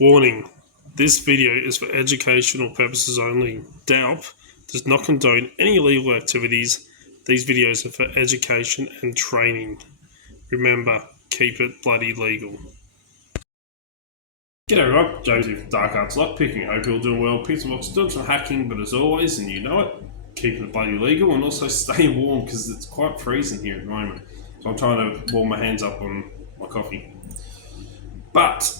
Warning: this video is for educational purposes only. DALP does not condone any illegal activities. These videos are for education and training. Remember, keep it bloody legal. G'day everyone, James here from Dark Arts Lockpicking. Hope you're all doing well. Pixelbox doing some hacking, but as always, and you know it, keeping it bloody legal and also staying warm because it's quite freezing here at the moment. So I'm trying to warm my hands up on my coffee. But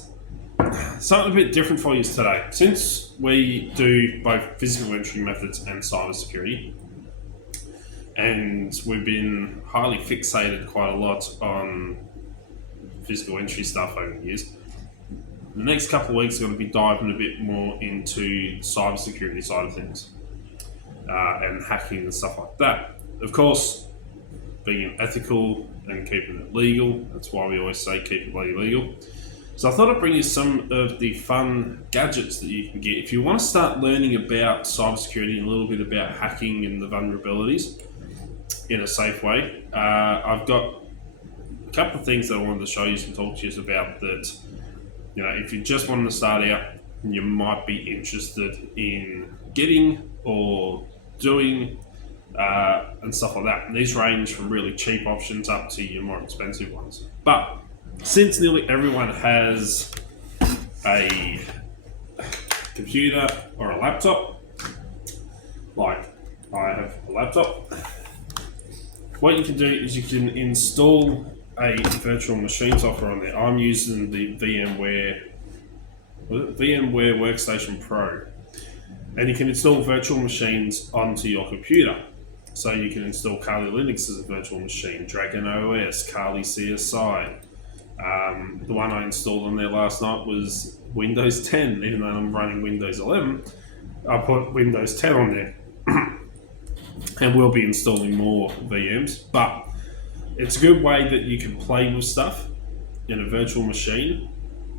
something a bit different for you today. Since we do both physical entry methods and cybersecurity, and we've been highly fixated quite a lot on physical entry stuff over the years, the next couple of weeks are going to be diving a bit more into cybersecurity side of things and hacking and stuff like that. Of course, being ethical and keeping it legal. That's why we always say keep it bloody legal. So I thought I'd bring you some of the fun gadgets that you can get if you want to start learning about cybersecurity and a little bit about hacking and the vulnerabilities in a safe way. I've got a couple of things that I wanted to show you and talk to you about that, you know, if you just wanted to start out, you might be interested in getting or doing and stuff like that. And these range from really cheap options up to your more expensive ones. But since nearly everyone has a computer or a laptop, like I have a laptop, what you can do is you can install a virtual machine software on there. I'm using the VMware Workstation Pro, and you can install virtual machines onto your computer. So you can install Kali Linux as a virtual machine, Dragon OS, Kali CSI. The one I installed on there last night was Windows 10, even though I'm running Windows 11. I put Windows 10 on there. And we'll be installing more VMs, but it's a good way that you can play with stuff in a virtual machine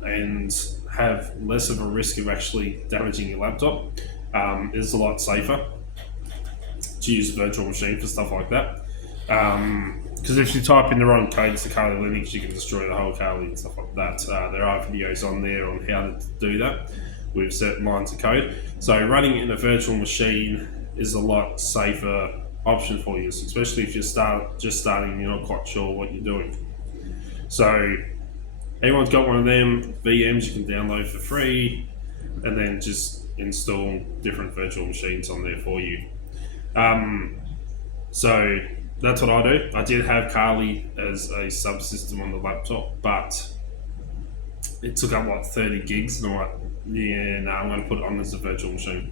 and have less of a risk of actually damaging your laptop. It's a lot safer to use a virtual machine for stuff like that. Because if you type in the wrong codes to Kali Linux, you can destroy the whole Kali and stuff like that. There are videos on there on how to do that with certain lines of code. So running in a virtual machine is a lot safer option for you, especially if you're just starting and you're not quite sure what you're doing. So everyone's got one of them VMs you can download for free and then just install different virtual machines on there for you. So that's what I do. I did have Kali as a subsystem on the laptop, but it took up like 30 gigs, and I'm like, yeah, no, I'm going to put it on as a virtual machine,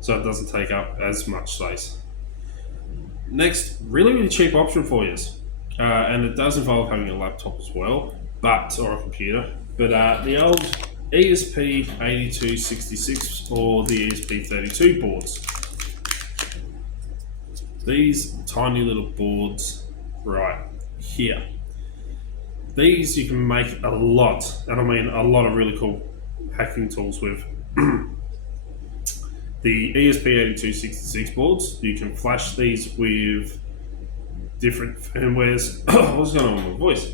so it doesn't take up as much space. Next, really cheap option for you, and it does involve having a laptop as well, or a computer. But the old ESP8266 or the ESP32 boards. These tiny little boards right here. These you can make a lot, and I mean a lot of really cool hacking tools with. The ESP8266 boards, you can flash these with different firmwares. What's going on with my voice?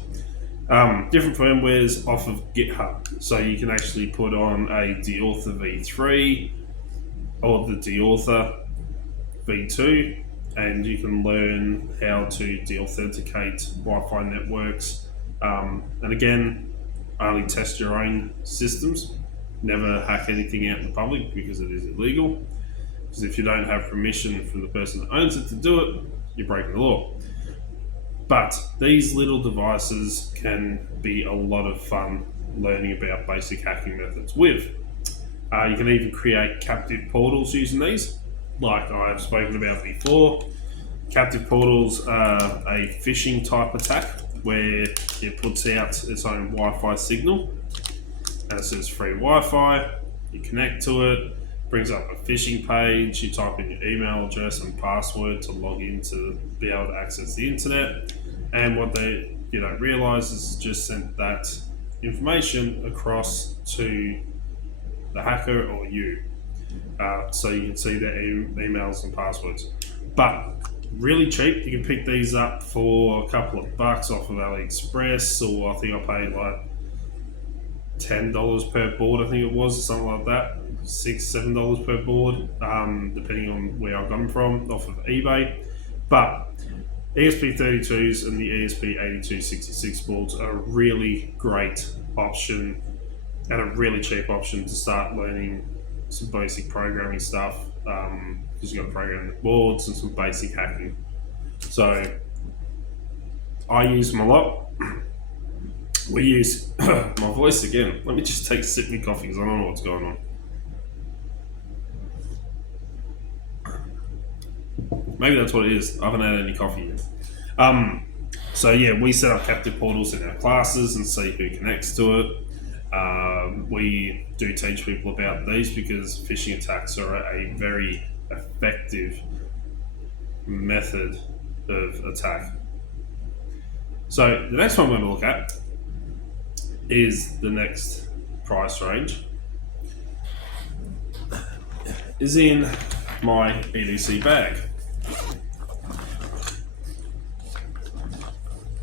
Different firmwares off of GitHub. So you can actually put on a Deauthor V3 or the Deauthor V2, and you can learn how to deauthenticate Wi-Fi networks. And again, only test your own systems. Never hack anything out in the public because it is illegal. Because if you don't have permission from the person that owns it to do it, you're breaking the law. But these little devices can be a lot of fun learning about basic hacking methods with. You can even create captive portals using these, like I've spoken about before. Captive portals are a phishing type attack where it puts out its own Wi-Fi signal. And it says free Wi-Fi, you connect to it, brings up a phishing page, you type in your email address and password to log in to be able to access the internet. And what they don't realize is just sent that information across to the hacker or you. So you can see their emails and passwords. But really cheap, you can pick these up for a couple of bucks off of AliExpress, or I think I paid like $10 per board, I think it was, something like that. $6-7 per board, depending on where I got them from, off of eBay. But ESP32s and the ESP8266 boards are a really great option and a really cheap option to start learning some basic programming stuff, because you've got to program the boards and some basic hacking. So I use them a lot. We use my voice again. Let me just take a sip of my coffee because I don't know what's going on. Maybe that's what it is. I haven't had any coffee yet. So yeah, we set up captive portals in our classes and see who connects to it. We do teach people about these because phishing attacks are a very effective method of attack. So the next one we're going to look at is the next price range. Is in my EDC bag.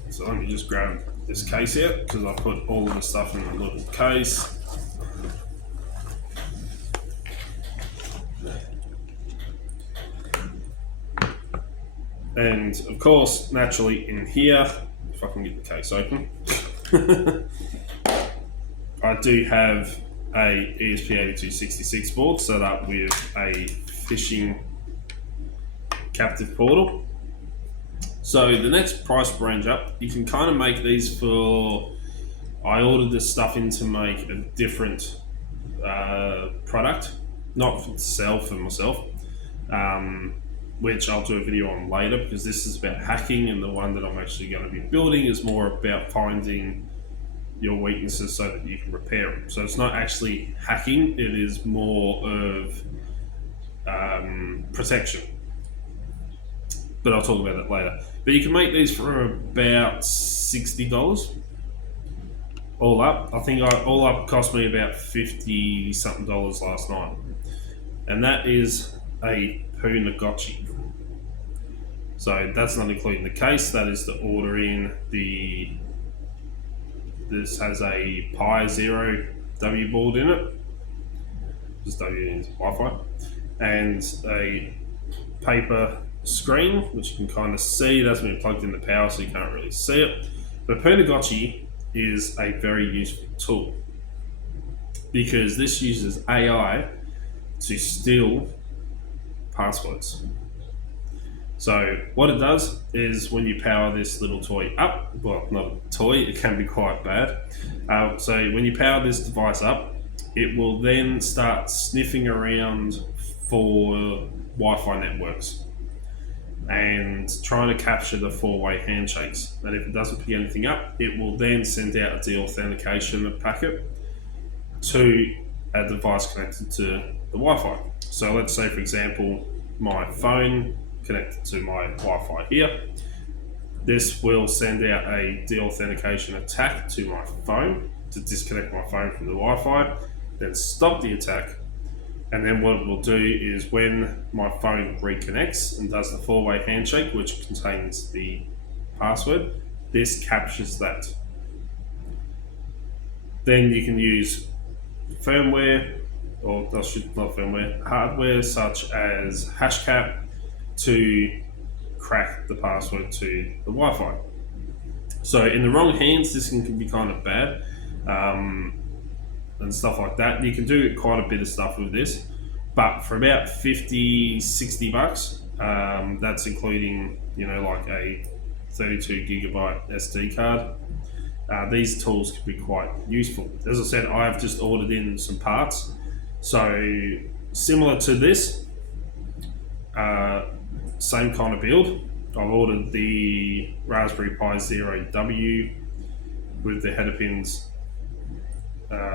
So let me just grab this case here because I put all of the stuff in a little case. And of course, naturally in here, if I can get the case open, I do have a ESP8266 board set up with a phishing captive portal. So the next price range up, you can kind of make these for, I ordered this stuff in to make a different product, not to sell for myself, which I'll do a video on later because this is about hacking, and the one that I'm actually going to be building is more about finding your weaknesses so that you can repair them. So it's not actually hacking, it is more of protection. But I'll talk about that later. But you can make these for about $60 all up. I think all up cost me about $50 something last night, and that is a Punagotchi. So that's not including the case. That is the order in the. This has a Pi 0 W board in it. Just W into Wi-Fi, and a paper screen, which you can kind of see. That's been plugged in the power, so you can't really see it. But Punagotchi is a very useful tool because this uses AI to steal passwords. So what it does is when you power this little toy up, well, not a toy, it can be quite bad. So when you power this device up, it will then start sniffing around for Wi-Fi networks and trying to capture the four-way handshakes. And if it doesn't pick anything up, it will then send out a deauthentication packet to a device connected to the Wi-Fi. So let's say, for example, my phone connected to my Wi-Fi here. This will send out a deauthentication attack to my phone to disconnect my phone from the Wi-Fi, then stop the attack. And then what it will do is when my phone reconnects and does the four-way handshake, which contains the password, this captures that. Then you can use firmware, or not firmware, hardware such as Hashcat to crack the password to the Wi-Fi. So in the wrong hands, this can be kind of bad. And stuff like that. You can do quite a bit of stuff with this, but for about $50-60, that's including, like a 32 gigabyte SD card. These tools can be quite useful. As I said, I've just ordered in some parts. So similar to this, same kind of build. I've ordered the Raspberry Pi 0 W with the header pins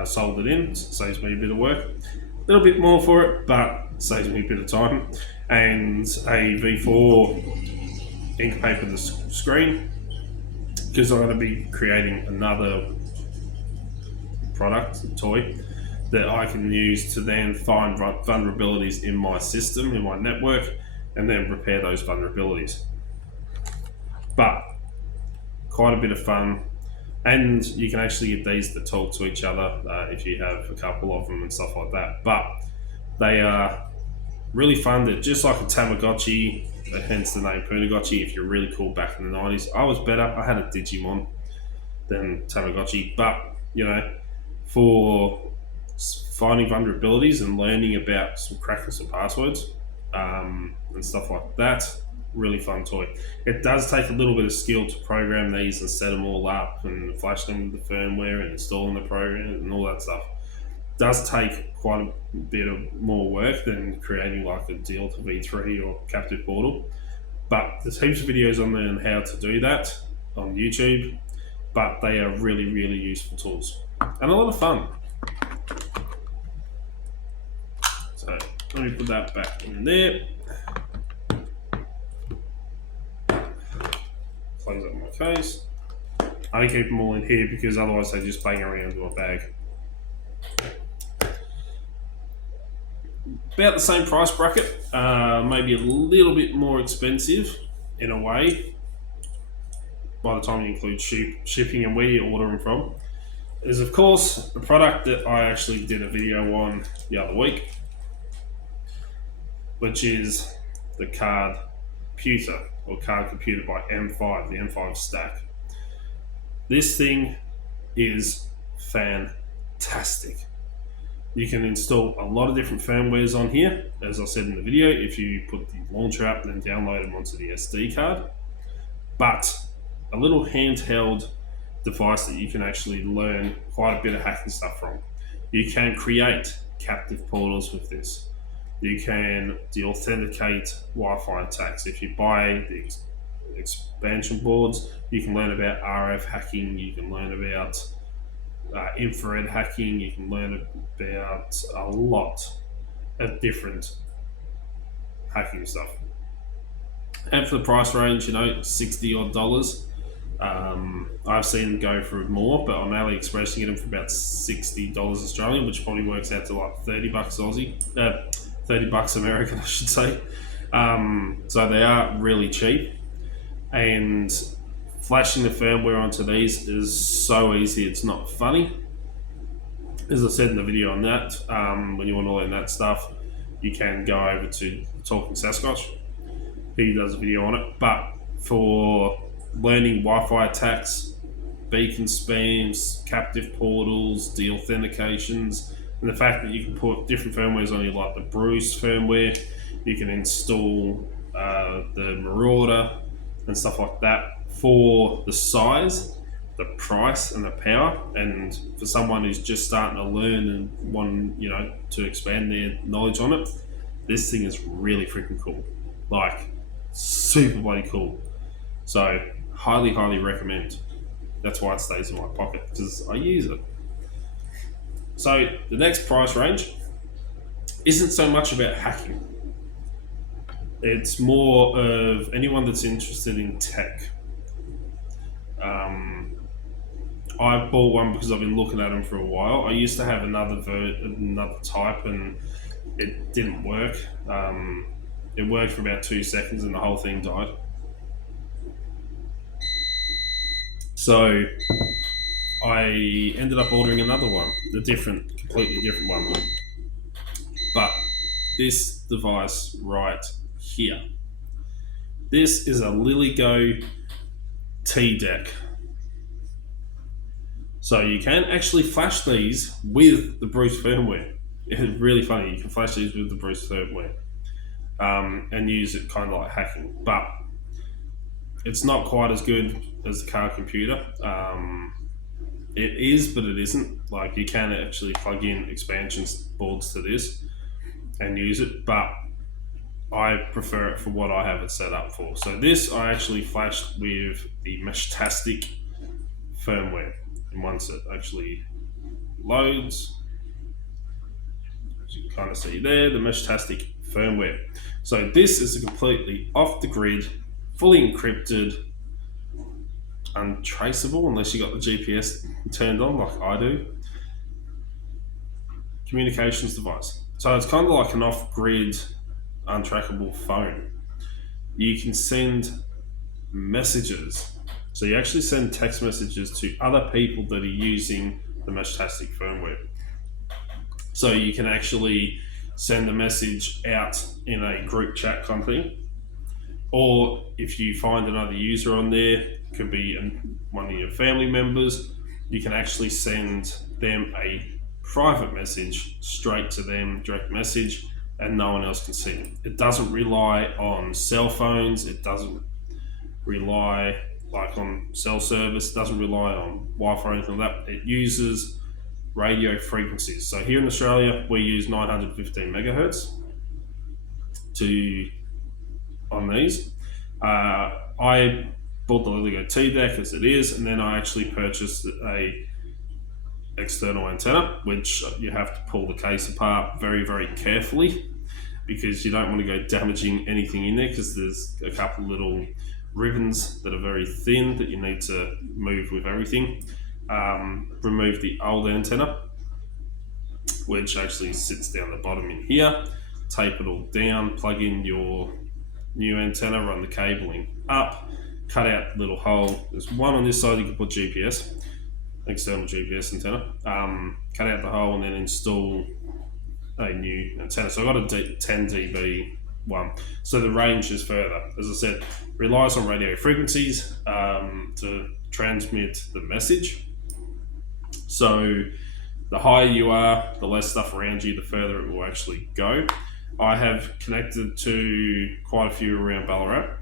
soldered in. Saves me a bit of work, a little bit more for it, but saves me a bit of time. And a V4 ink paper screen, because I'm going to be creating another product, toy, that I can use to then find vulnerabilities in my system, in my network, and then repair those vulnerabilities. But quite a bit of fun. And you can actually get these to talk to each other if you have a couple of them and stuff like that. But they are really fun. They're just like a Tamagotchi, hence the name Punagotchi. If you're really cool back in the 90s, I was better. I had a Digimon than Tamagotchi, but you know, for finding vulnerabilities and learning about some cracking some passwords and stuff like that, really fun toy. It does take a little bit of skill to program these and set them all up and flash them with the firmware and installing the program and all that stuff. It does take quite a bit of more work than creating like a Delta V3 or captive portal. But there's heaps of videos on there on how to do that on YouTube. But they are really, really useful tools and a lot of fun. So let me put that back in there. Close up my case. I only keep them all in here because otherwise they just bang around in my bag. About the same price bracket, maybe a little bit more expensive in a way by the time you include shipping and where you order them from, is of course a product that I actually did a video on the other week, which is the card computer or card computer by M5, the M5 stack. This thing is fantastic. You can install a lot of different firmwares on here, as I said in the video, if you put the launcher up and then download them onto the SD card. But a little handheld device that you can actually learn quite a bit of hacking stuff from. You can create captive portals with this. You can deauthenticate Wi-Fi attacks. If you buy the expansion boards, you can learn about RF hacking, you can learn about infrared hacking, you can learn about a lot of different hacking stuff. And for the price range, you know, $60 odd. I've seen them go for more, but I'm AliExpressing them for about $60 Australian, which probably works out to like 30 bucks Aussie, 30 bucks American, I should say. So they are really cheap, and flashing the firmware onto these is so easy, it's not funny. As I said in the video on that, when you want to learn that stuff, you can go over to Talking Sasquatch. He does a video on it. But for learning Wi-Fi attacks, beacon spams, captive portals, deauthentications, and the fact that you can put different firmwares on you, like the Bruce firmware, you can install the Marauder and stuff like that. For the size, the price, and the power, and for someone who's just starting to learn and want, you know, to expand their knowledge on it, this thing is really freaking cool. Like, super bloody cool. So, highly recommend. That's why it stays in my pocket, because I use it. So, the next price range isn't so much about hacking. It's more of anyone that's interested in tech. I bought one because I've been looking at them for a while. I used to have another type, and it didn't work. It worked for about 2 seconds, and the whole thing died. So I ended up ordering another one, completely different one. But this device right here, this is a LIGO T-Deck. So you can actually flash these with the Bruce firmware. It's really funny. You can flash these with the Bruce firmware and use it kind of like hacking. But it's not quite as good as the card computer. It is, but it isn't. Like, you can actually plug in expansion boards to this and use it, but I prefer it for what I have it set up for. So this I actually flashed with the Meshtastic firmware. And once it actually loads, as you can kind of see there, the Meshtastic firmware. So this is a completely off the grid, fully encrypted, untraceable unless you got the GPS turned on like I do, communications device. So it's kind of like an off-grid, untrackable phone. You can send messages So you actually send text messages to other people that are using the Meshtastic firmware. So you can actually send a message out in a group chat kind of thing. Or if you find another user on there, could be one of your family members, you can actually send them a private message straight to them, direct message, and no one else can see it. It doesn't rely on cell phones, it doesn't rely like on cell service, it doesn't rely on Wi-Fi or anything like that. It uses radio frequencies. So here in Australia, we use 915 megahertz on these. I bought the LIGO T deck as it is, and then I actually purchased a external antenna, which you have to pull the case apart very, very carefully because you don't want to go damaging anything in there because there's a couple little ribbons that are very thin that you need to move with everything. Remove the old antenna, which actually sits down the bottom in here, tape it all down, plug in your new antenna, run the cabling up, cut out the little hole. There's one on this side you can put GPS, external GPS antenna. Cut out the hole and then install a new antenna. So I got a 10 dB one. So the range is further. As I said, relies on radio frequencies to transmit the message. So the higher you are, the less stuff around you, the further it will actually go. I have connected to quite a few around Ballarat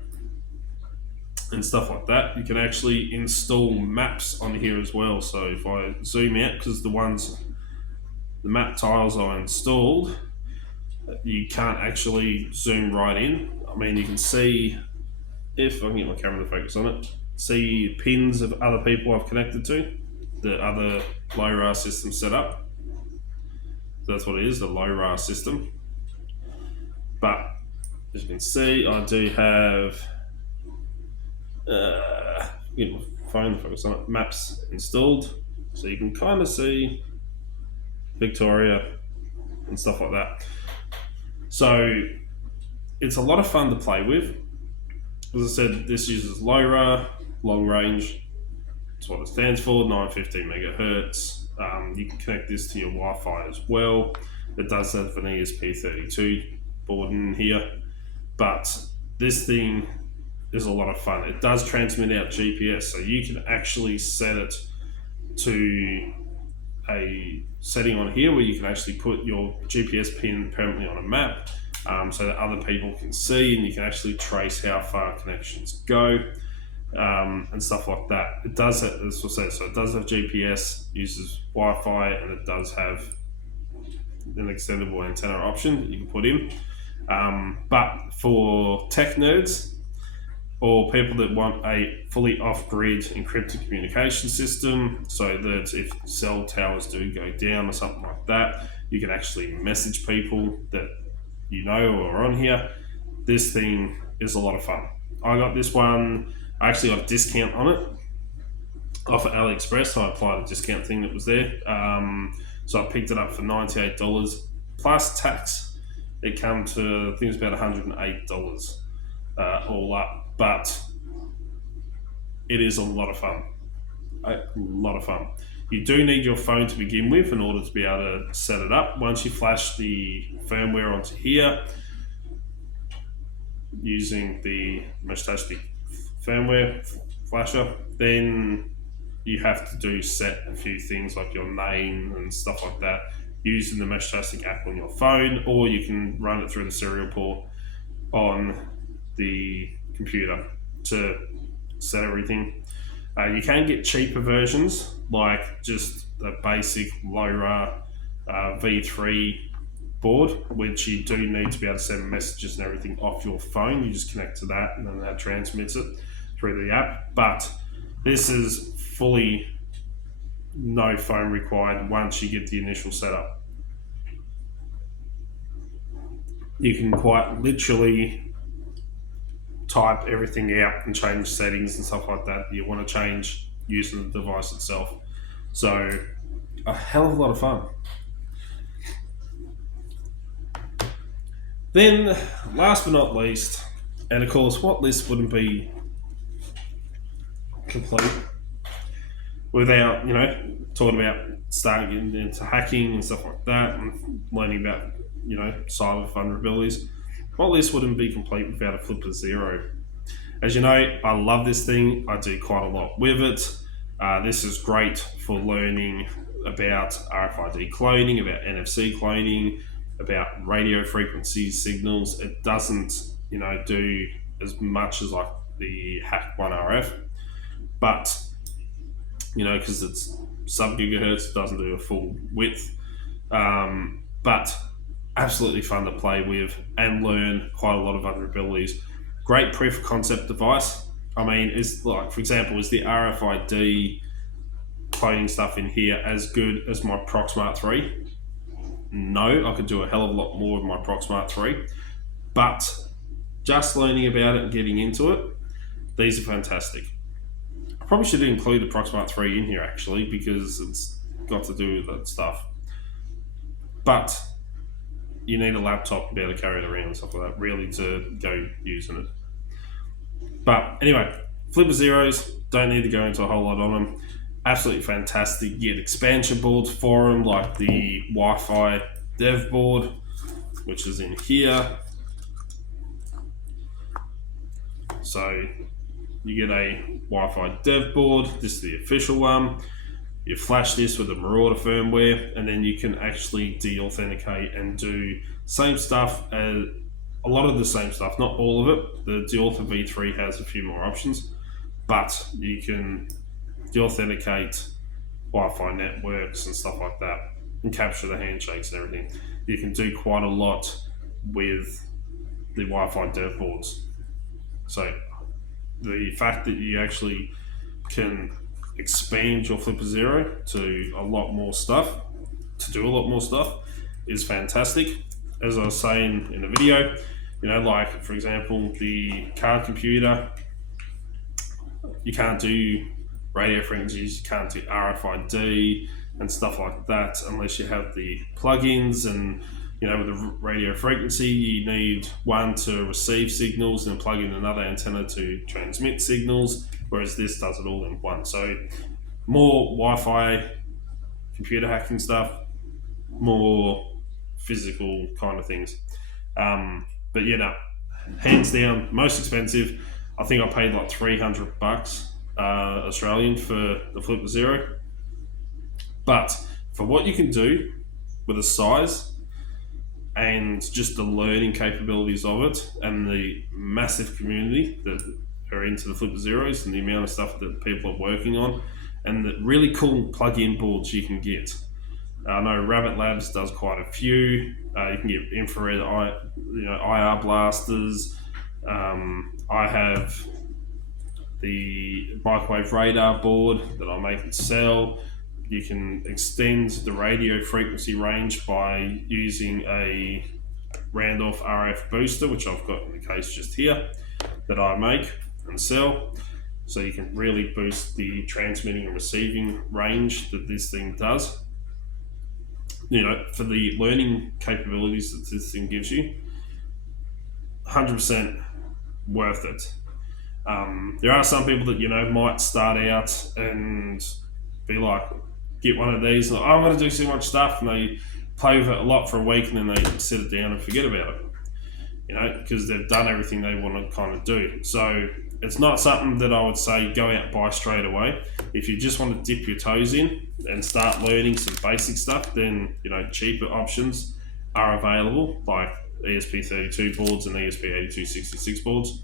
and stuff like that. You can actually install maps on here as well. So if I zoom out, because the map tiles I installed, you can't actually zoom right in. I mean, you can see, if I can get my camera to focus on it, see pins of other people I've connected to, the other low-RAR system set up. So that's what it is, the low-RAR system. But as you can see, I do have get my phone to focus on it, maps installed, so you can kind of see Victoria and stuff like that. So it's a lot of fun to play with. As I said, this uses LoRa, long range. That's what it stands for, 915 megahertz. You can connect this to your Wi-Fi as well. It does have an ESP32 board in here, but this thing is a lot of fun. It does transmit out GPS, so you can actually set it to a setting on here where you can actually put your GPS pin permanently on a map, so that other people can see, and you can actually trace how far connections go, and stuff like that. It does have, as I said, so it does have GPS, uses Wi-Fi, and it does have an extendable antenna option that you can put in. But for tech nerds or people that want a fully off-grid encrypted communication system, so that if cell towers do go down or something like that, you can actually message people that you know are on here. This thing is a lot of fun. I got this one, I actually got a discount on it off of AliExpress, so I applied a discount thing that was there. So I picked it up for $98 plus tax. It came to, I think it was about $108 all up, but it is a lot of fun. A lot of fun. You do need your phone to begin with in order to be able to set it up. Once you flash the firmware onto here, using the Meshtastic firmware flasher, then you have to set a few things like your name and stuff like that using the Meshtastic app on your phone, or you can run it through the serial port on the computer to set everything. You can get cheaper versions, like just a basic LoRa V3 board, which you do need to be able to send messages and everything off your phone. You just connect to that and then that transmits it through the app. But this is fully no phone required once you get the initial setup. You can quite literally type everything out and change settings and stuff like that you want to change using the device itself. So a hell of a lot of fun. Then last but not least, and of course what list wouldn't be complete without, talking about starting into hacking and stuff like that and learning about, cyber vulnerabilities. My list wouldn't be complete without a Flipper Zero. As you know, I love this thing. I do quite a lot with it. This is great for learning about RFID cloning, about NFC cloning, about radio frequency signals. It doesn't, do as much as like the Hack 1RF, but because it's sub gigahertz, it doesn't do a full width. But absolutely fun to play with and learn quite a lot of vulnerabilities. Great proof of concept device. I mean, is like, for example, is the RFID cloning stuff in here as good as my Proxmart 3? No, I could do a hell of a lot more with my Proxmart 3. But just learning about it and getting into it, these are fantastic. I probably should include the Proxmart 3 in here actually, because it's got to do with that stuff. But you need a laptop to be able to carry it around and stuff like that, really, to go using it. But anyway, Flipper Zeros, don't need to go into a whole lot on them. Absolutely fantastic. You get expansion boards for them, like the Wi-Fi dev board, which is in here. So you get a Wi-Fi dev board. This is the official one. You flash this with the Marauder firmware, and then you can actually de-authenticate and do same stuff as a lot of the same stuff, not all of it. The de-author v3 has a few more options, but you can de-authenticate Wi-Fi networks and stuff like that, and capture the handshakes and everything. You can do quite a lot with the Wi-Fi dev boards. So the fact that you actually can expand your Flipper Zero to a lot more stuff, is fantastic. As I was saying in the video, like for example, the card computer, you can't do radio frequencies, you can't do RFID and stuff like that unless you have the plugins. And with the radio frequency, you need one to receive signals and plug in another antenna to transmit signals, whereas this does it all in one. So more Wi-Fi computer hacking stuff, more physical kind of things. But hands down, most expensive. I think I paid like $300 Australian for the Flipper Zero. But for what you can do with the size and just the learning capabilities of it, and the massive community that are into the Flipper Zeros, and the amount of stuff that people are working on, and the really cool plug-in boards you can get. I know Rabbit Labs does quite a few. You can get infrared, IR blasters. I have the microwave radar board that I make and sell. You can extend the radio frequency range by using a Randolph RF booster, which I've got in the case just here, that I make and sell. So you can really boost the transmitting and receiving range that this thing does. For the learning capabilities that this thing gives you, 100% worth it. There are some people that might start out and be like, get one of these, and I'm going to do so much stuff, and they play with it a lot for a week, and then they sit it down and forget about it, because they've done everything they want to kind of do. So it's not something that I would say go out and buy straight away. If you just want to dip your toes in and start learning some basic stuff, then cheaper options are available, like ESP32 boards and ESP8266 boards,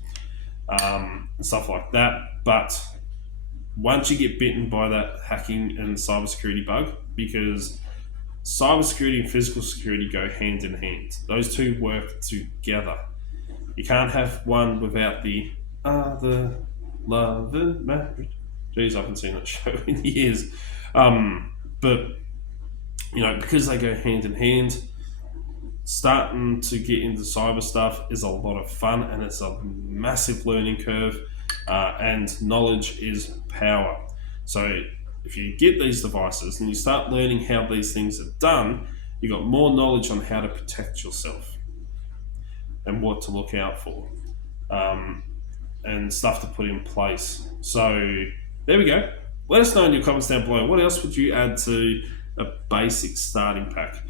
and stuff like that. But once you get bitten by that hacking and cybersecurity bug, because cybersecurity and physical security go hand in hand, those two work together. You can't have one without the other. Love and marriage. Jeez, I haven't seen that show in years. But because they go hand in hand, starting to get into cyber stuff is a lot of fun, and it's a massive learning curve. And knowledge is power. So if you get these devices and you start learning how these things are done, you've got more knowledge on how to protect yourself and what to look out for, and stuff to put in place. So there we go. Let us know in your comments down below. What else would you add to a basic starting pack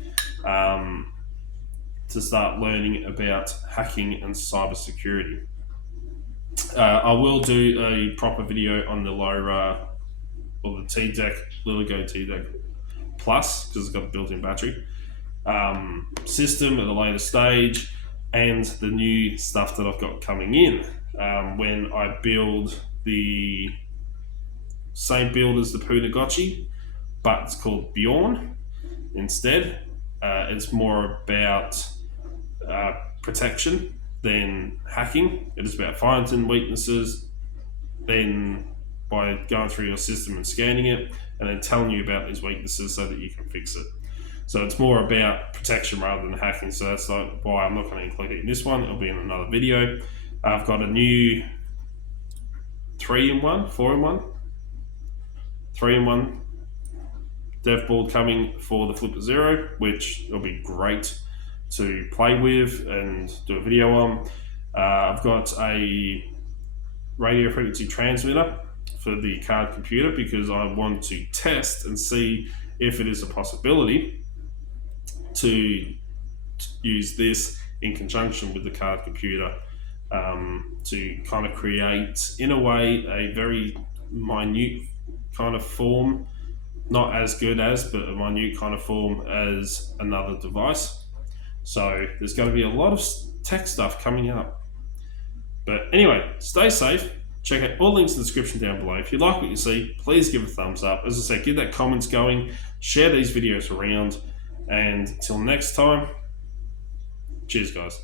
to start learning about hacking and cybersecurity? I will do a proper video on the LoRa or the T-Deck, LIGO T-Deck Plus, because it's got a built-in battery system at a later stage, and the new stuff that I've got coming in when I build the same build as the Punagotchi, but it's called Bjorn instead. It's more about protection than hacking. It is about finding weaknesses, then by going through your system and scanning it, and then telling you about these weaknesses so that you can fix it. So it's more about protection rather than hacking. So that's like why I'm not going to include it in this one. It'll be in another video. I've got a new 3-in-1, 4-in-1, 3-in-1 dev board coming for the Flipper Zero, which will be great to play with and do a video on. I've got a radio frequency transmitter for the card computer because I want to test and see if it is a possibility to use this in conjunction with the card computer to kind of create, in a way, a very minute kind of form, not as good as, but a minute kind of form as another device. So there's going to be a lot of tech stuff coming up. But anyway, stay safe. Check out all links in the description down below. If you like what you see, please give a thumbs up. As I say, get that comments going, share these videos around, and until next time, cheers guys.